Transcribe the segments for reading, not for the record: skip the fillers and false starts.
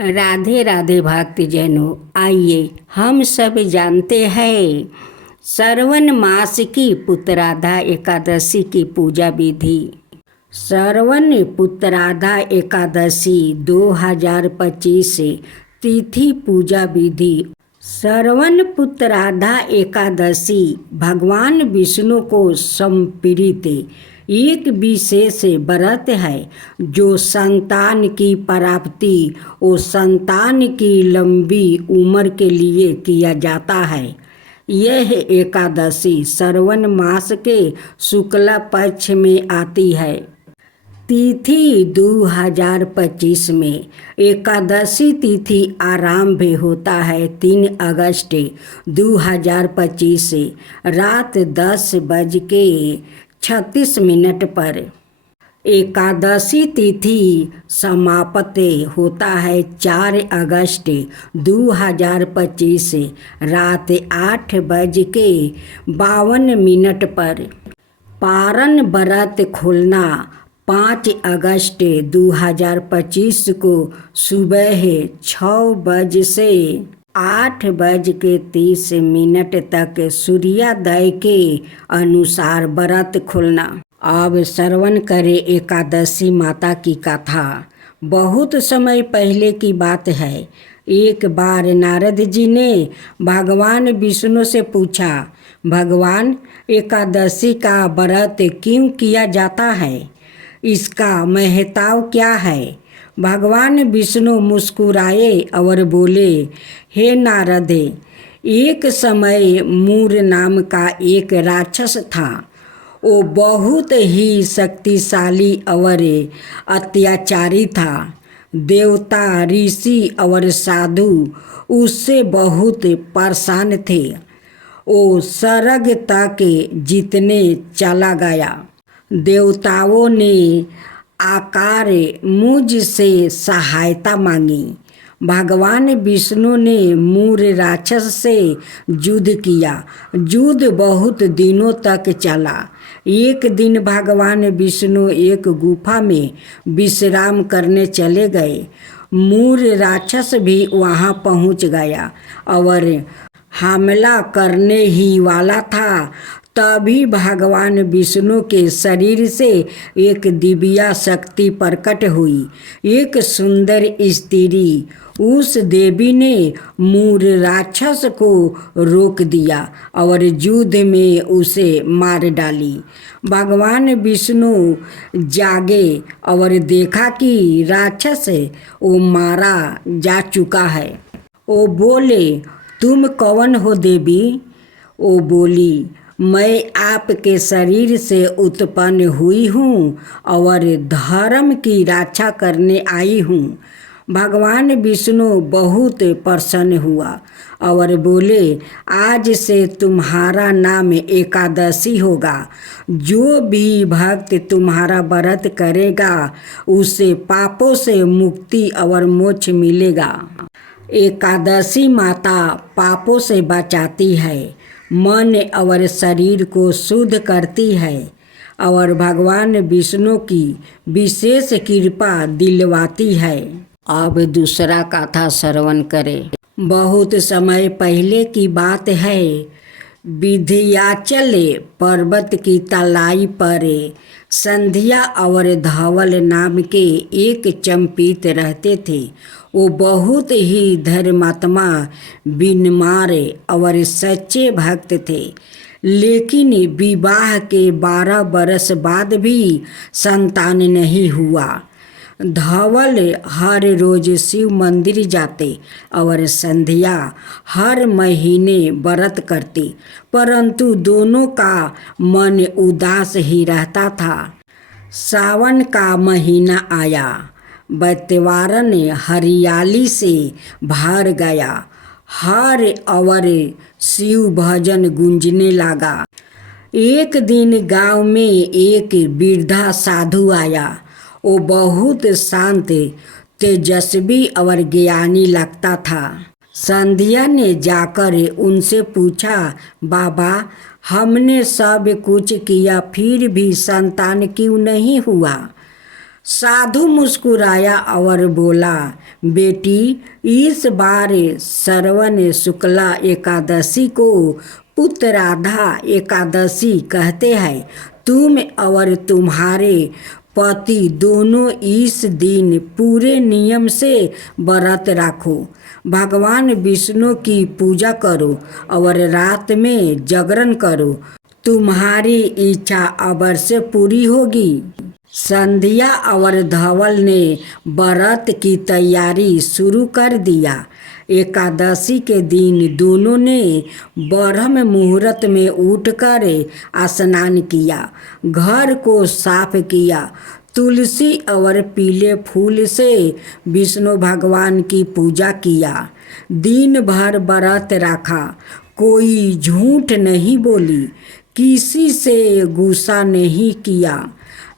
राधे राधे भक्तजनों, आइए हम सब जानते हैं श्रवण मास की पुत्राधा एकादशी की पूजा विधि। श्रवण पुत्राधा एकादशी 2025 तिथि पूजा विधि। श्रवण पुत्राधा एकादशी भगवान विष्णु को समर्पित एक विशेष व्रत है जो संतान की प्राप्ति और संतान की लंबी उम्र के लिए किया जाता है। यह एकादशी श्रवण मास के शुक्ल पक्ष में आती है। तिथि 2025 में एकादशी तिथि आरंभ होता है 3 अगस्त 2025 रात 10:36 पर। एकादशी तिथि समाप्त होता है 4 अगस्त 2025 रात 8:52 पर। पारण व्रत खोलना 5 अगस्त 2025 को सुबह 6 बजे से 8:30 तक सूर्योदय के अनुसार व्रत खोलना। अब श्रवण करें एकादशी माता की कथा। बहुत समय पहले की बात है। एक बार नारद जी ने भगवान विष्णु से पूछा, भगवान, एकादशी का व्रत क्यों किया जाता है? इसका महत्व क्या है? भगवान विष्णु मुस्कुराए और बोले, हे नारद, एक समय मूर नाम का एक राक्षस था। वो बहुत ही शक्तिशाली और अत्याचारी था। देवता, ऋषि और साधु उससे बहुत परेशान थे। वो स्वर्ग तक जीतने चला गया। देवताओं ने आकर मुझसे सहायता मांगी। भगवान विष्णु ने मूर राक्षस से युद्ध किया। युद्ध बहुत दिनों तक चला। एक दिन भगवान विष्णु एक गुफा में विश्राम करने चले गए। मूर राक्षस भी वहां पहुंच गया और हमला करने ही वाला था। तभी भगवान विष्णु के शरीर से एक दिव्य शक्ति प्रकट हुई। एक सुंदर स्त्री, उस देवी ने मूर राक्षस को रोक दिया और युद्ध में उसे मार डाली। भगवान विष्णु जागे और देखा कि राक्षस वो मारा जा चुका है। वो बोले, तुम कौन हो देवी? वो बोली, मैं आपके शरीर से उत्पन्न हुई हूँ और धर्म की रक्षा करने आई हूँ। भगवान विष्णु बहुत प्रसन्न हुआ और बोले, आज से तुम्हारा नाम एकादशी होगा। जो भी भक्त तुम्हारा व्रत करेगा उसे पापों से मुक्ति और मोक्ष मिलेगा। एकादशी माता पापों से बचाती है, मन और शरीर को शुद्ध करती है और भगवान विष्णु की विशेष कृपा दिलवाती है। अब दूसरा कथा श्रवण करें। बहुत समय पहले की बात है। विंध्याचल पर्वत की तलाई पर संध्या और धवल नाम के एक चंपित रहते थे। वो बहुत ही धर्मात्मा, विनम्र और सच्चे भक्त थे। लेकिन विवाह के 12 वर्ष बाद भी संतान नहीं हुआ। धवल हर रोज शिव मंदिर जाते और संध्या हर महीने व्रत करती, परंतु दोनों का मन उदास ही रहता था। सावन का महीना आया। वातावरण हरियाली से भर गया। हर और शिव भजन गूंजने लगा। एक दिन गांव में एक वृद्धा साधु आया। वो बहुत शांत, तेजस्वी और ज्ञानी लगता था। संध्या ने जाकर उनसे पूछा, बाबा, हमने सब कुछ किया फिर भी संतान क्यों नहीं हुआ? साधु मुस्कुराया और बोला, बेटी, इस बार श्रवण शुक्ला एकादशी को उत्तराधा एकादशी कहते हैं। तुम और तुम्हारे पति दोनों इस दिन पूरे नियम से व्रत रखो, भगवान विष्णु की पूजा करो और रात में जागरण करो। तुम्हारी इच्छा अवश्य पूरी होगी। संध्या और धवल ने व्रत की तैयारी शुरू कर दिया। एकादशी के दिन दोनों ने ब्रह्म मुहूर्त में उठकर स्नान किया, घर को साफ किया, तुलसी और पीले फूल से विष्णु भगवान की पूजा किया, दिन भर व्रत रखा, कोई झूठ नहीं बोली, किसी से गुस्सा नहीं किया।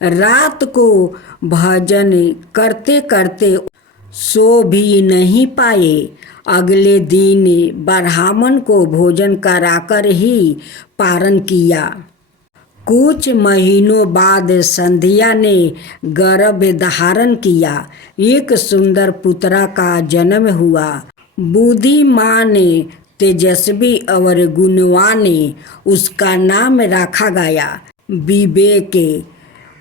रात को भजन करते करते सो भी नहीं पाए। अगले दिन ब्राह्मण को भोजन कराकर ही पारण किया। कुछ महीनों बाद संध्या ने गर्भ धारण किया। एक सुंदर पुत्र का जन्म हुआ। बुद्धिमान, तेजस्वी और गुणवान उसका नाम रखा गया विवेक।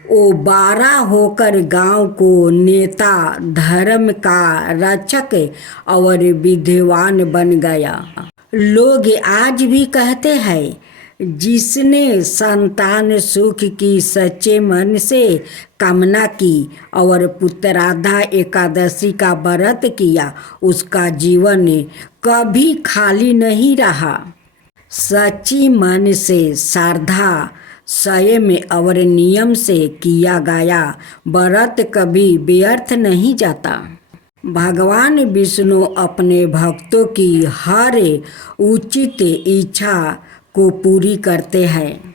वो बड़ा होकर गांव को नेता, धर्म का रक्षक और विद्वान बन गया। लोग आज भी कहते हैं, जिसने संतान सुख की सच्चे मन से कामना की और उत्तराधा एकादशी का व्रत किया, उसका जीवन कभी खाली नहीं रहा। सच्ची मन से, श्रद्धा, संयम और नियम से किया गया व्रत कभी व्यर्थ नहीं जाता। भगवान विष्णु अपने भक्तों की हर उचित इच्छा को पूरी करते हैं।